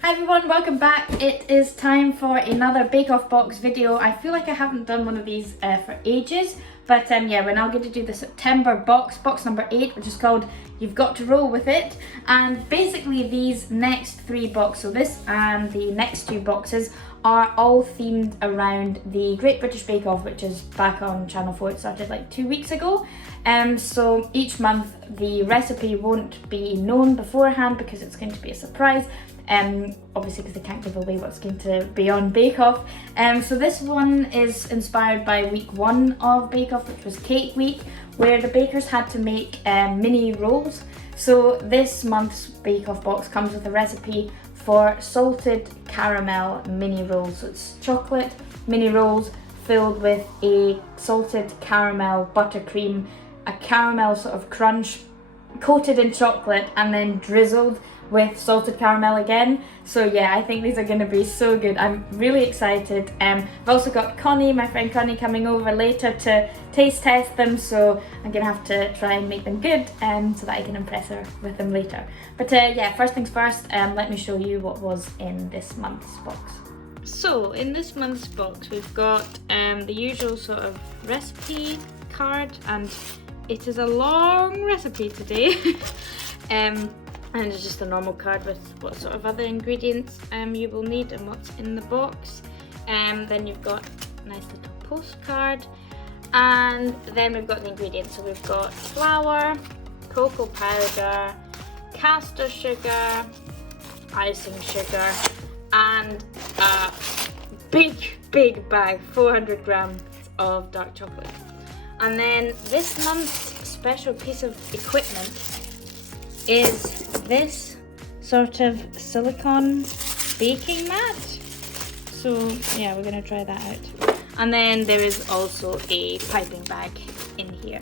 Hi everyone, welcome back. It is time for another Bake Off box video. I feel like I haven't done one of these for ages, but yeah, we're now going to do the September box number 8, which is called You've Got to Roll With It. And basically these next 3 boxes, so this and the next 2 boxes, are all themed around the Great British Bake Off, which is back on Channel 4. It started like 2 weeks ago. So each month the recipe won't be known beforehand because it's going to be a surprise. Obviously because they can't give away what's going to be on Bake Off. So this one is inspired by week 1 of Bake Off, which was Cake Week, where the bakers had to make mini rolls. So this month's Bake Off box comes with a recipe for salted caramel mini rolls. So it's chocolate mini rolls filled with a salted caramel buttercream, a caramel sort of crunch coated in chocolate and then drizzled with salted caramel again. So yeah, I think these are going to be so good. I'm really excited. I've also got Connie, my friend Connie, coming over later to taste test them, so I'm going to have to try and make them good so that I can impress her with them later. But yeah, first things first, let me show you what was in this month's box. So in this month's box we've got the usual sort of recipe card, and it is a long recipe today. And it's just a normal card with what sort of other ingredients you will need and what's in the box. Then you've got a nice little postcard, and then we've got the ingredients. So we've got flour, cocoa powder, caster sugar, icing sugar, and a big bag, 400 grams of dark chocolate. And then this month's special piece of equipment is this sort of silicone baking mat. So yeah, we're gonna try that out. And then there is also a piping bag in here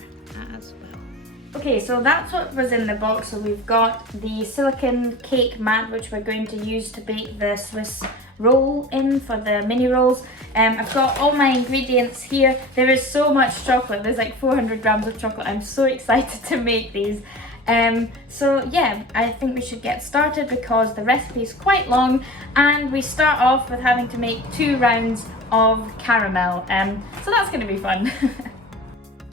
as well. Okay, so that's what was in the box. So we've got the silicone cake mat, which we're going to use to bake the Swiss roll in for the mini rolls. I've got all my ingredients here. There is so much chocolate. There's like 400 grams of chocolate. I'm so excited to make these. So yeah, I think we should get started because the recipe is quite long, and we start off with having to make 2 rounds of caramel. So that's going to be fun.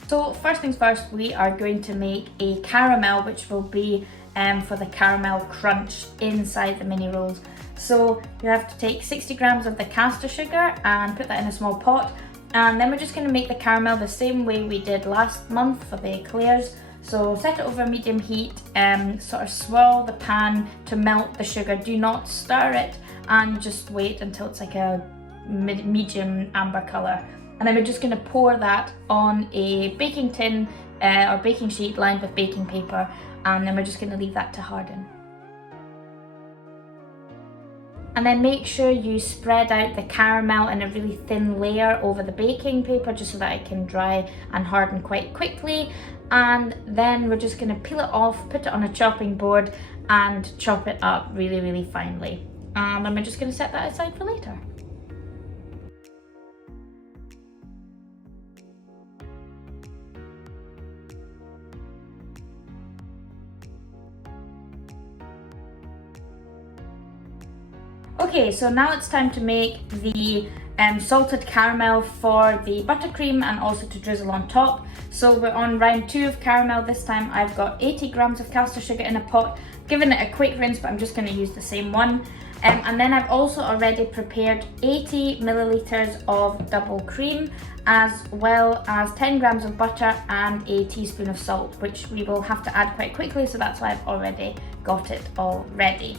So first things first, we are going to make a caramel, which will be for the caramel crunch inside the mini rolls. So you have to take 60 grams of the caster sugar and put that in a small pot, and then we're just going to make the caramel the same way we did last month for the eclairs. So set it over medium heat, sort of swirl the pan to melt the sugar. Do not stir it, and just wait until it's like a medium amber colour. And then we're just going to pour that on a baking tin or baking sheet lined with baking paper, and then we're just going to leave that to harden. And then make sure you spread out the caramel in a really thin layer over the baking paper, just so that it can dry and harden quite quickly. And then we're just going to peel it off, put it on a chopping board and chop it up really finely. And then we're just going to set that aside for later. Okay, so now it's time to make the salted caramel for the buttercream and also to drizzle on top. So we're on round 2 of caramel this time. I've got 80 grams of caster sugar in a pot, given it a quick rinse, but I'm just going to use the same one. And then I've also already prepared 80 milliliters of double cream, as well as 10 grams of butter and a teaspoon of salt, which we will have to add quite quickly, so that's why I've already got it all ready.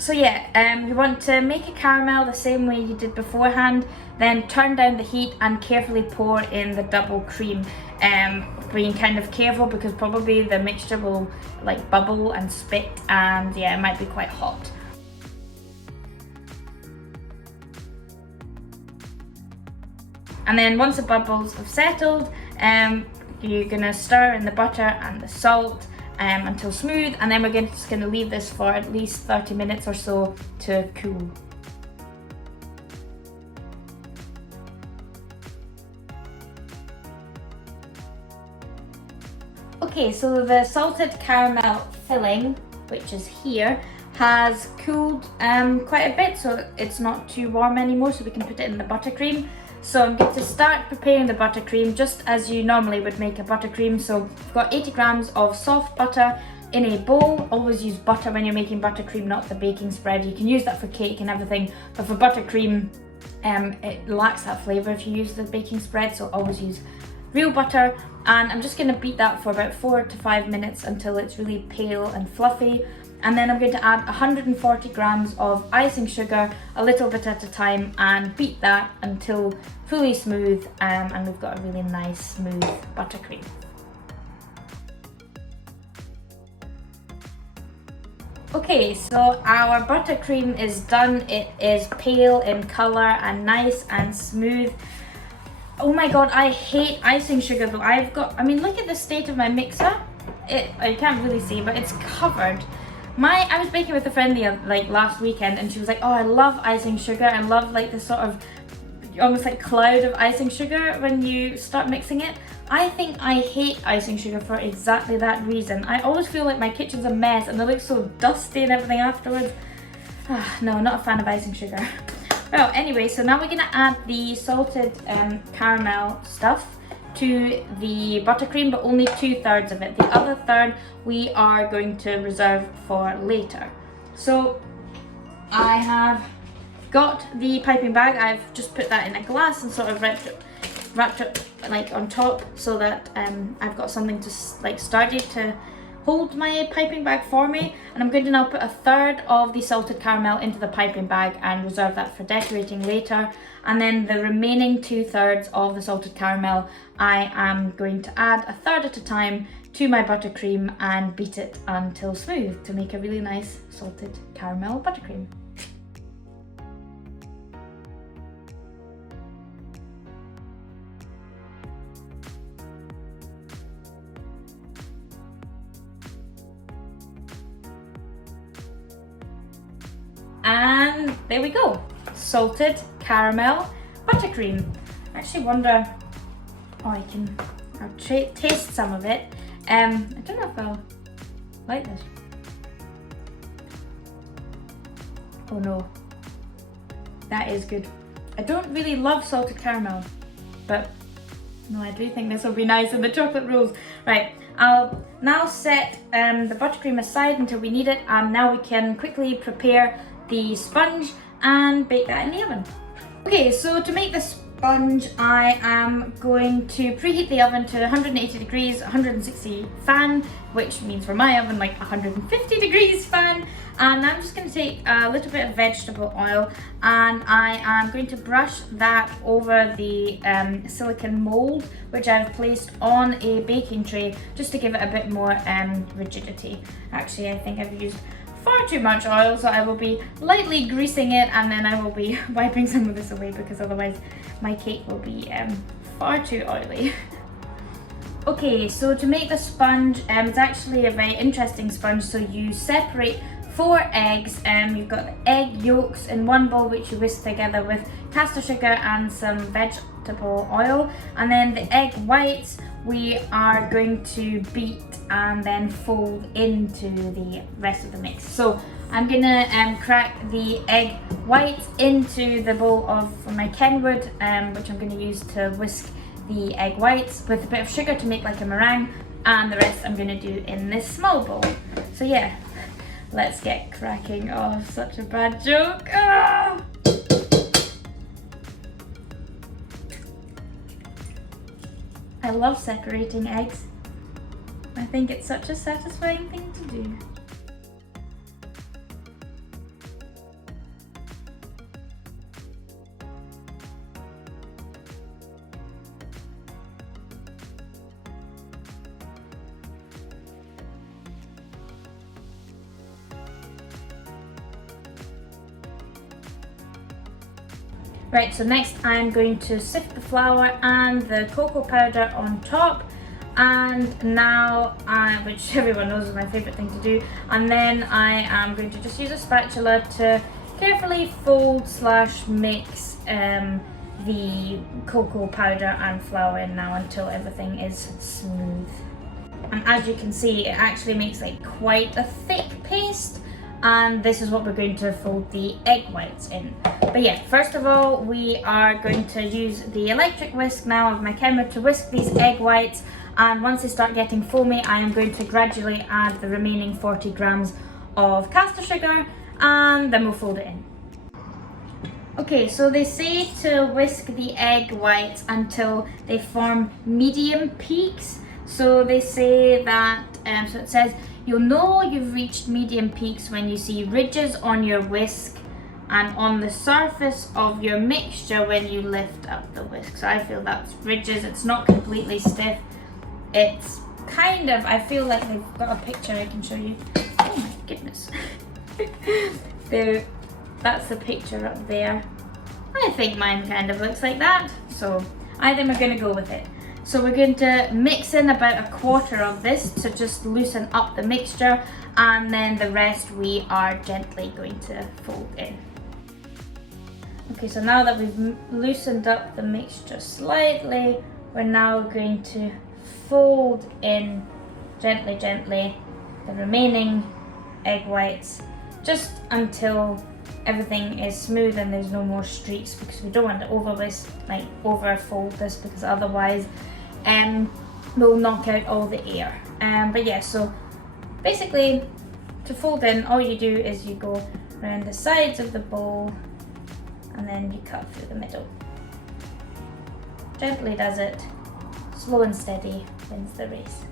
So yeah, you want to make a caramel the same way you did beforehand, then turn down the heat and carefully pour in the double cream. Being kind of careful because probably the mixture will like bubble and spit, and yeah, it might be quite hot. And then once the bubbles have settled, you're gonna stir in the butter and the salt until smooth, and then we're just going to leave this for at least 30 minutes or so to cool. Okay, so the salted caramel filling, which is here, has cooled quite a bit, so it's not too warm anymore, so we can put it in the buttercream. So I'm going to start preparing the buttercream just as you normally would make a buttercream. So I've got 80 grams of soft butter in a bowl. Always use butter when you're making buttercream, not the baking spread. You can use that for cake and everything, but for buttercream, it lacks that flavour if you use the baking spread, so always use real butter. And I'm just going to beat that for about 4 to 5 minutes until it's really pale and fluffy. And then I'm going to add 140 grams of icing sugar, a little bit at a time, and beat that until fully smooth, and we've got a really nice smooth buttercream. Okay, so our buttercream is done. It is pale in colour and nice and smooth. Oh my god, I hate icing sugar though. I mean, look at the state of my mixer. I can't really see, but it's covered. I was baking with a friend last weekend, and she was like, oh, I love icing sugar. I love like the sort of almost like cloud of icing sugar when you start mixing it. I think I hate icing sugar for exactly that reason. I always feel like my kitchen's a mess and it looks so dusty and everything afterwards. No, not a fan of icing sugar. Well, anyway, so now we're gonna add the salted caramel stuff to the buttercream, but only 2/3 of it. The other third we are going to reserve for later. So I have got the piping bag. I've just put that in a glass and sort of wrapped it like on top so that I've got something to like sturdy to hold my piping bag for me. And I'm going to now put 1/3 of the salted caramel into the piping bag and reserve that for decorating later. And then the remaining 2/3 of the salted caramel I am going to add 1/3 at a time to my buttercream and beat it until smooth to make a really nice salted caramel buttercream. And there we go, salted caramel buttercream. I actually wonder, I'll taste some of it. I don't know if I'll like this. Oh no, that is good. I don't really love salted caramel, but no, I do think this will be nice in the chocolate rolls. Right, I'll now set the buttercream aside until we need it, and now we can quickly prepare the sponge and bake that in the oven. Okay, so to make the sponge, I am going to preheat the oven to 180 degrees, 160 fan, which means for my oven like 150 degrees fan. And I'm just going to take a little bit of vegetable oil and I am going to brush that over the silicone mold, which I've placed on a baking tray just to give it a bit more rigidity. Actually, I think I've used far too much oil, so I will be lightly greasing it and then I will be wiping some of this away because otherwise my cake will be far too oily. Okay, so to make the sponge, it's actually a very interesting sponge. So you separate 4 eggs, you've got the egg yolks in one bowl which you whisk together with caster sugar and some vegetable oil, and then the egg whites we are going to beat and then fold into the rest of the mix. So I'm gonna crack the egg whites into the bowl of my Kenwood, which I'm gonna use to whisk the egg whites with a bit of sugar to make like a meringue, and the rest I'm gonna do in this small bowl. So yeah, let's get cracking. Oh, such a bad joke. Ah! I love separating eggs. I think it's such a satisfying thing to do. Right, so next I'm going to sift the flour and the cocoa powder on top, and now which everyone knows is my favourite thing to do, and then I am going to just use a spatula to carefully fold / mix the cocoa powder and flour in now until everything is smooth. and as you can see, it actually makes like quite a thick paste, and this is what we're going to fold the egg whites in. But yeah, first of all, we are going to use the electric whisk now of my camera to whisk these egg whites, and once they start getting foamy, I am going to gradually add the remaining 40 grams of caster sugar, and then we'll fold it in. Okay, so they say to whisk the egg whites until they form medium peaks. So they say that, so it says, you'll know you've reached medium peaks when you see ridges on your whisk and on the surface of your mixture when you lift up the whisk. So I feel that's ridges, it's not completely stiff. It's kind of, I feel like they've got a picture I can show you. Oh my goodness. That's the picture up there. I think mine kind of looks like that, so I think we're going to go with it. So we're going to mix in about a quarter of this to just loosen up the mixture, and then the rest we are gently going to fold in. Okay, so now that we've loosened up the mixture slightly, we're now going to fold in gently the remaining egg whites just until everything is smooth and there's no more streaks, because we don't want to overfold this, because otherwise we'll knock out all the air. But yeah, so basically to fold in, all you do is you go around the sides of the bowl and then you cut through the middle. Gently does it, slow and steady wins the race.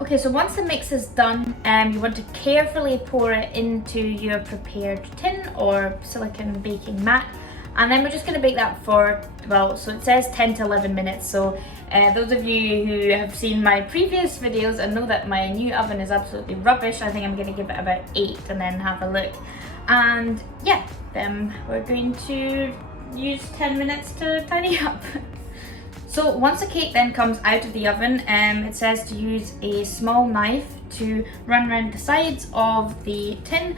Okay, so once the mix is done, you want to carefully pour it into your prepared tin or silicone baking mat, and then we're just going to bake that for, well, so it says 10 to 11 minutes, so those of you who have seen my previous videos and know that my new oven is absolutely rubbish, I think I'm going to give it about 8 and then have a look. And yeah, then we're going to use 10 minutes to tidy up. So once the cake then comes out of the oven, it says to use a small knife to run around the sides of the tin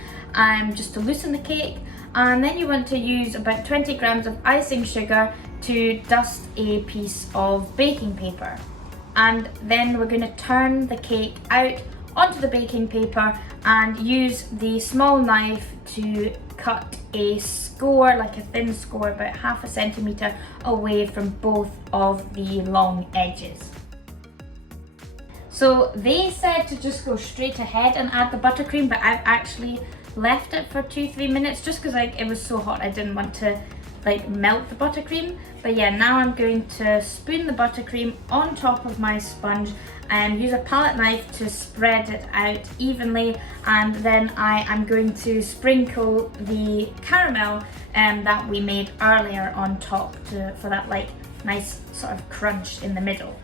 just to loosen the cake, and then you want to use about 20 grams of icing sugar to dust a piece of baking paper. And then we're going to turn the cake out onto the baking paper and use the small knife to cut a score, like a thin score, about ½ centimetre away from both of the long edges. So they said to just go straight ahead and add the buttercream, but I've actually left it for 2-3 minutes just because it was so hot I didn't want to melt the buttercream. But yeah, now I'm going to spoon the buttercream on top of my sponge and use a palette knife to spread it out evenly, and then I am going to sprinkle the caramel that we made earlier on top for that nice sort of crunch in the middle.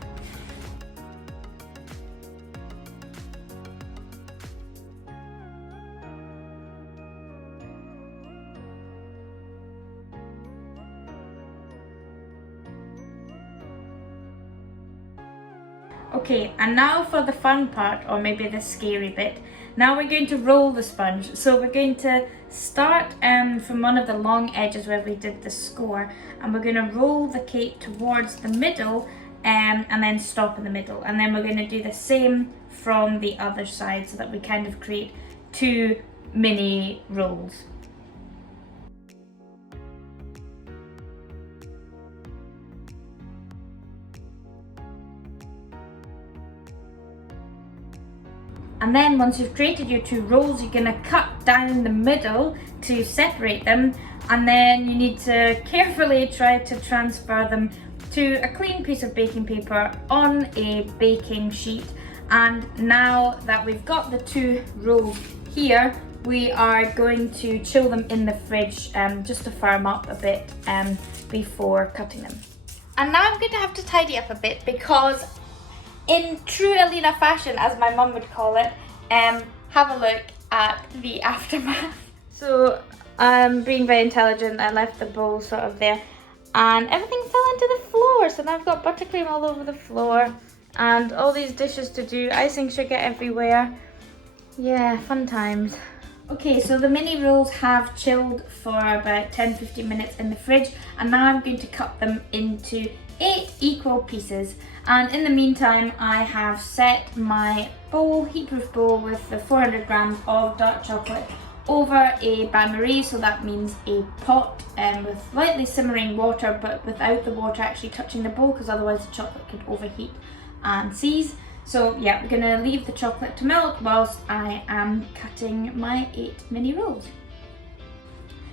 Okay, and now for the fun part, or maybe the scary bit. Now we're going to roll the sponge. So we're going to start from one of the long edges where we did the score, and we're going to roll the cake towards the middle and then stop in the middle. And then we're going to do the same from the other side so that we kind of create 2 mini rolls. And then once you've created your 2 rolls, you're going to cut down the middle to separate them, and then you need to carefully try to transfer them to a clean piece of baking paper on a baking sheet. And now that we've got the 2 rolls here, we are going to chill them in the fridge just to firm up a bit before cutting them. And now I'm going to have to tidy up a bit because, in true Alina fashion, as my mum would call it, have a look at the aftermath. So being very intelligent, I left the bowl sort of there and everything fell into the floor. So now I've got buttercream all over the floor and all these dishes to do, icing sugar everywhere. Yeah, fun times. Okay, so the mini rolls have chilled for about 10-15 minutes in the fridge, and now I'm going to cut them into 8 equal pieces. And in the meantime, I have set my bowl, heatproof bowl, with the 400 grams of dark chocolate over a bain-marie, so that means a pot with lightly simmering water, but without the water actually touching the bowl, because otherwise the chocolate could overheat and seize. So yeah, we're gonna leave the chocolate to melt whilst I am cutting my 8 mini rolls.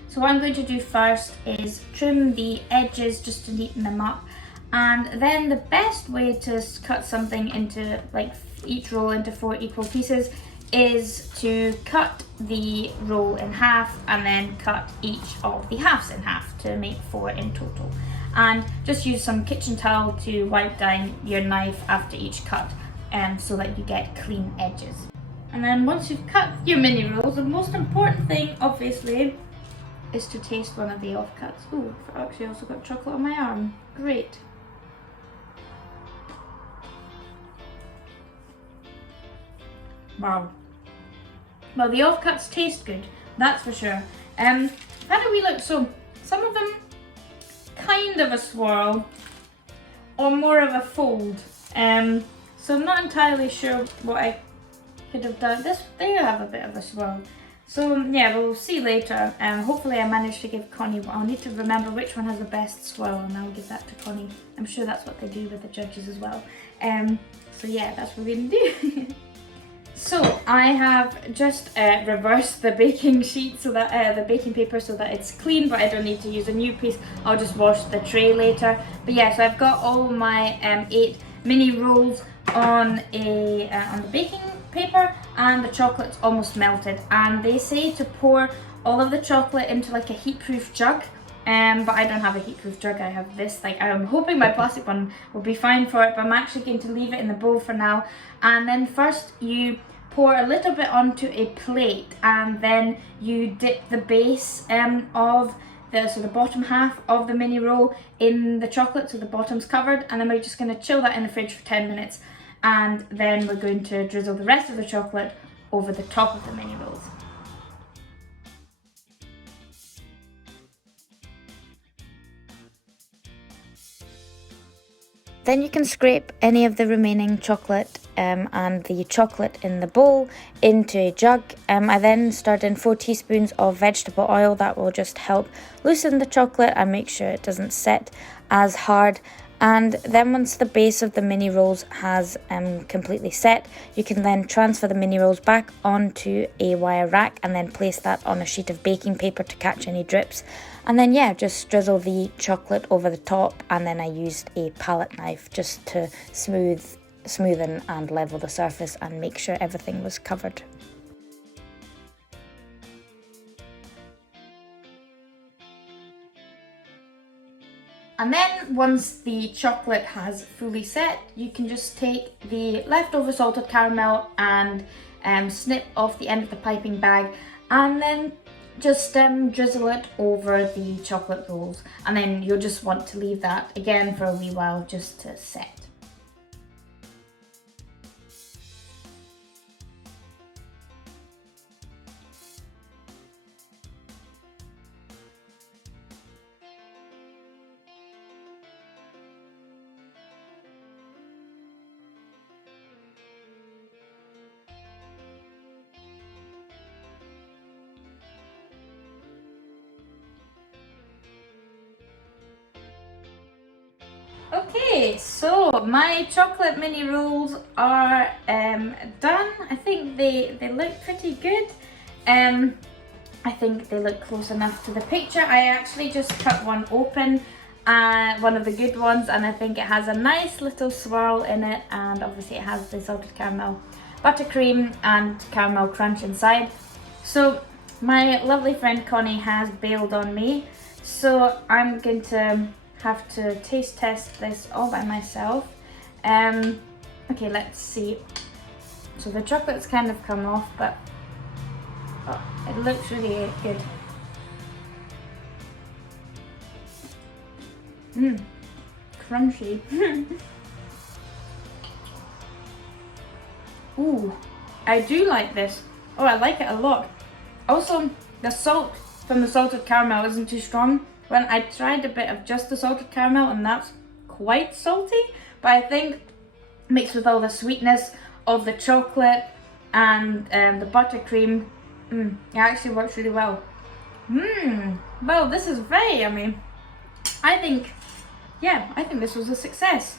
So what I'm going to do first is trim the edges just to neaten them up. And then the best way to cut something into, like, each roll into 4 equal pieces is to cut the roll in half and then cut each of the halves in half to make 4 in total. And just use some kitchen towel to wipe down your knife after each cut, so that you get clean edges. And then once you've cut your mini rolls, the most important thing obviously is to taste one of the offcuts. Ooh, I've actually also got chocolate on my arm. Great. Wow. Well, the offcuts taste good, that's for sure. How do we look? So some of them kind of a swirl or more of a fold. So I'm not entirely sure what I could have done. They have a bit of a swirl. So yeah, we'll see later. Hopefully I managed to give Connie, I'll need to remember which one has the best swirl and I'll give that to Connie. I'm sure that's what they do with the judges as well. So yeah, that's what we're gonna do. So I have just reversed the baking sheet, so that the baking paper, so that it's clean, but I don't need to use a new piece. I'll just wash the tray later. But yeah, so I've got all my 8 mini rolls on the baking paper, and the chocolate's almost melted. And they say to pour all of the chocolate into like a heat-proof jug, but I don't have a heat-proof jug. I have this. Like, I'm hoping my plastic one will be fine for it, but I'm actually going to leave it in the bowl for now. And then first you pour a little bit onto a plate, and then you dip the base of the bottom half of the mini roll in the chocolate, so the bottom's covered, and then we're just going to chill that in the fridge for 10 minutes, and then we're going to drizzle the rest of the chocolate over the top of the mini rolls. Then you can scrape any of the remaining chocolate and the chocolate in the bowl into a jug. I then stirred in 4 teaspoons of vegetable oil. That will just help loosen the chocolate and make sure it doesn't set as hard. And then once the base of the mini rolls has completely set, you can then transfer the mini rolls back onto a wire rack and then place that on a sheet of baking paper to catch any drips. And then yeah, just drizzle the chocolate over the top, and then I used a palette knife just to smoothen and level the surface and make sure everything was covered. And then once the chocolate has fully set, you can just take the leftover salted caramel and snip off the end of the piping bag, and then just drizzle it over the chocolate rolls. And then you'll just want to leave that again for a wee while just to set. Okay, so my chocolate mini rolls are done. I think they look pretty good. I think they look close enough to the picture. I actually just cut one open, one of the good ones, and I think it has a nice little swirl in it, and obviously it has the salted caramel buttercream and caramel crunch inside. So my lovely friend Connie has bailed on me, so I'm going to have to taste test this all by myself. Okay, let's see. So the chocolate's kind of come off, but it looks really good. Crunchy. Ooh, I do like this. Oh, I like it a lot. Also, the salt from the salted caramel isn't too strong. When I tried a bit of just the salted caramel, and that's quite salty, but I think mixed with all the sweetness of the chocolate and the buttercream, it actually works really well. Well, this is very yummy. I think this was a success.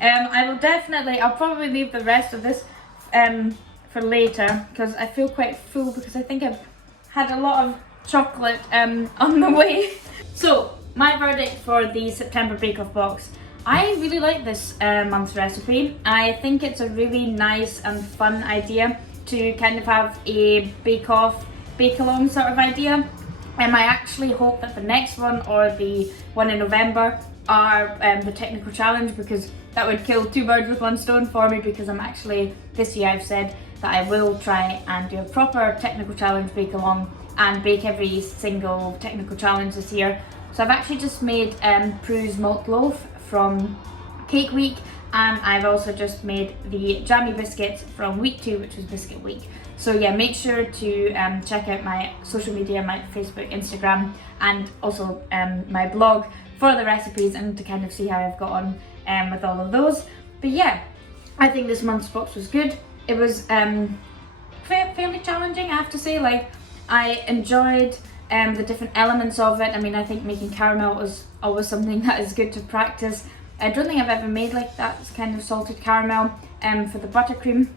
I'll probably leave the rest of this for later, because I feel quite full, because I think I've had a lot of chocolate on the way. So, my verdict for the September Bake Off box. I really like this month's recipe. I think it's a really nice and fun idea to kind of have a bake off, bake along sort of idea. I actually hope that the next one, or the one in November, are the technical challenge, because that would kill two birds with one stone for me, because this year I've said that I will try and do a proper technical challenge bake along and bake every single technical challenge this year. So I've actually just made Prue's malt loaf from Cake Week, and I've also just made the jammy biscuits from week 2, which was Biscuit Week. So yeah, make sure to check out my social media, my Facebook, Instagram, and also my blog for the recipes, and to kind of see how I've got on with all of those. But yeah, I think this month's box was good. It was fairly challenging, I have to say. Like, I enjoyed the different elements of it. I mean, I think making caramel is always something that is good to practice. I don't think I've ever made like that kind of salted caramel for the buttercream.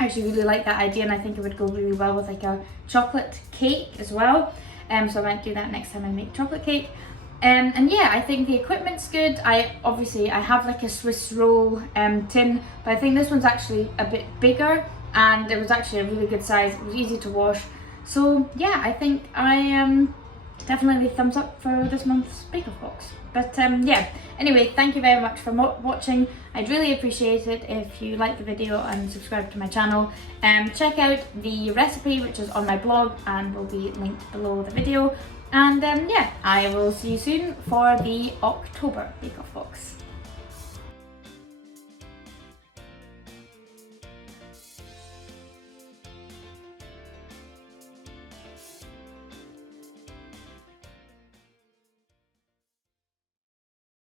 I actually really like that idea, and I think it would go really well with like a chocolate cake as well. So I might do that next time I make chocolate cake. And yeah, I think the equipment's good. I have like a Swiss roll tin, but I think this one's actually a bit bigger, and it was actually a really good size. It was easy to wash. So yeah, I think I definitely thumbs up for this month's Bake Off box. But yeah, anyway, thank you very much for watching. I'd really appreciate it if you like the video and subscribe to my channel. Check out the recipe, which is on my blog and will be linked below the video. And yeah, I will see you soon for the October Bake Off box.